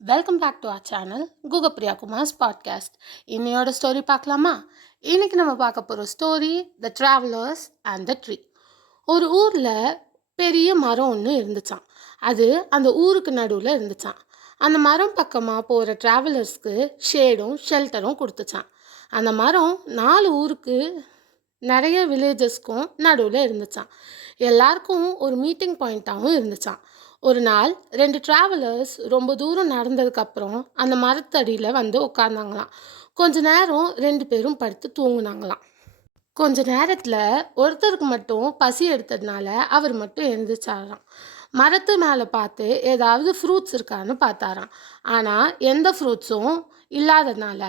Welcome back to our channel Guhapriya Kumar's podcast. இன்னையோட story பார்க்கலாமா? இன்னைக்கு நம்ம பார்க்க போகிற story the travellers and the tree. ஒரு ஊரில் பெரிய மரம் ஒன்று இருந்துச்சான். அது அந்த ஊருக்கு நடுவில் இருந்துச்சான். அந்த மரம் பக்கமாக போகிற ட்ராவலர்ஸ்க்கு ஷேடும் ஷெல்டரும் கொடுத்துச்சான். அந்த மரம் 4 ஊருக்கு நிறைய வில்லேஜஸ்க்கும் நடுவில் இருந்துச்சான். எல்லாருக்கும் ஒரு மீட்டிங் பாயிண்ட்டாகவும் இருந்துச்சான். ஒரு நாள் 2 ட்ராவலர்ஸ் ரொம்ப தூரம் நடந்ததுக்கப்புறம் அந்த மரத்தடியில் வந்து உட்காந்தாங்களாம். கொஞ்ச நேரம் 2 பேரும் படுத்து தூங்குனாங்களாம். கொஞ்ச நேரத்தில் ஒருத்தருக்கு மட்டும் பசி எடுத்ததுனால அவர் மட்டும் எழுந்திரிச்சாராம். மரத்து மேலே பார்த்து ஏதாவது ஃப்ரூட்ஸ் இருக்கான்னு பார்த்தாராம். ஆனால் எந்த ஃப்ரூட்ஸும் இல்லாததுனால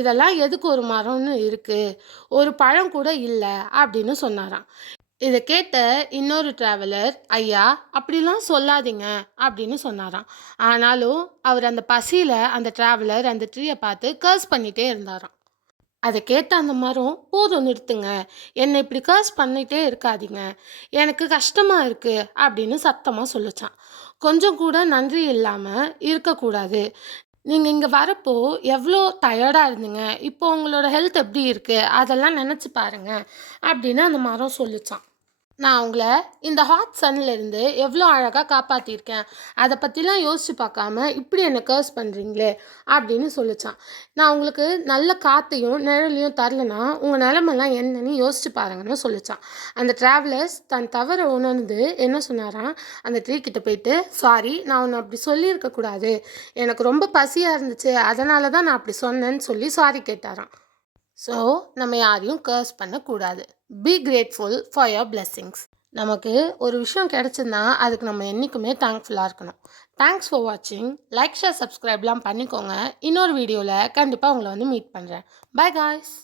இதெல்லாம் எதுக்கு ஒரு மரம்னு இருக்குது, ஒரு பழம் கூட இல்லை அப்படின்னு சொன்னாராம். இதை கேட்ட இன்னொரு ட்ராவலர், ஐயா அப்படிலாம் சொல்லாதீங்க அப்படின்னு சொன்னாராம். ஆனாலும் அவர் அந்த பசியில் அந்த ட்ராவலர் அந்த ட்ரீயை பார்த்து கர்ஸ் பண்ணிகிட்டே இருந்தாராம். அதை கேட்ட அந்த மரம், போதும் நிறுத்துங்க, என்னை இப்படி கர்ஸ் பண்ணிகிட்டே இருக்காதீங்க, எனக்கு கஷ்டமாக இருக்குது அப்படின்னு சத்தமாக சொல்லிச்சான். கொஞ்சம் கூட நன்றி இல்லாமல் இருக்கக்கூடாது. நீங்கள் இங்கே வரப்போ எவ்வளோ டயர்டாக இருந்தீங்க, இப்போ உங்களோட ஹெல்த் எப்படி இருக்குது அதெல்லாம் நினச்சி பாருங்க அப்படின்னு அந்த மரம் சொல்லிச்சான். நான் உங்களை இந்த ஹாட் சன்லேருந்து எவ்வளோ அழகாக காப்பாற்றிருக்கேன், அதை பற்றிலாம் யோசித்து பார்க்காம இப்படி என்னை கர்ஸ் பண்ணுறீங்களே அப்படின்னு சொல்லிச்சான். நான் உங்களுக்கு நல்ல காற்றையும் நிழலையும் தரலைன்னா உங்கள் நிலமெல்லாம் என்னன்னு யோசிச்சு பாருங்கன்னு சொல்லிச்சான். அந்த ட்ராவலர்ஸ் தன் தவறை உணர்ந்து என்ன சொன்னாராம், அந்த ட்ரீ கிட்ட போயிட்டு, சாரி, நான் உன்னை அப்படி சொல்லியிருக்கக்கூடாது, எனக்கு ரொம்ப பசியாக இருந்துச்சு அதனால தான் நான் அப்படி சொன்னேன்னு சொல்லி சாரி கேட்டாராம். ஸோ நம்ம யாரையும் கர்ஸ் பண்ணக்கூடாது. Be grateful for your blessings. நமக்கு ஒரு விஷயம் கிடச்சிருந்தா அதுக்கு நம்ம என்றைக்குமே தேங்க்ஃபுல்லாக இருக்கணும். தேங்க்ஸ் ஃபார் வாட்சிங். லைக், ஷேர், சப்ஸ்கிரைப்லாம் பண்ணிக்கோங்க. இன்னொரு வீடியோவில் கண்டிப்பாக உங்களை வந்து மீட் பண்ணுறேன். By guys.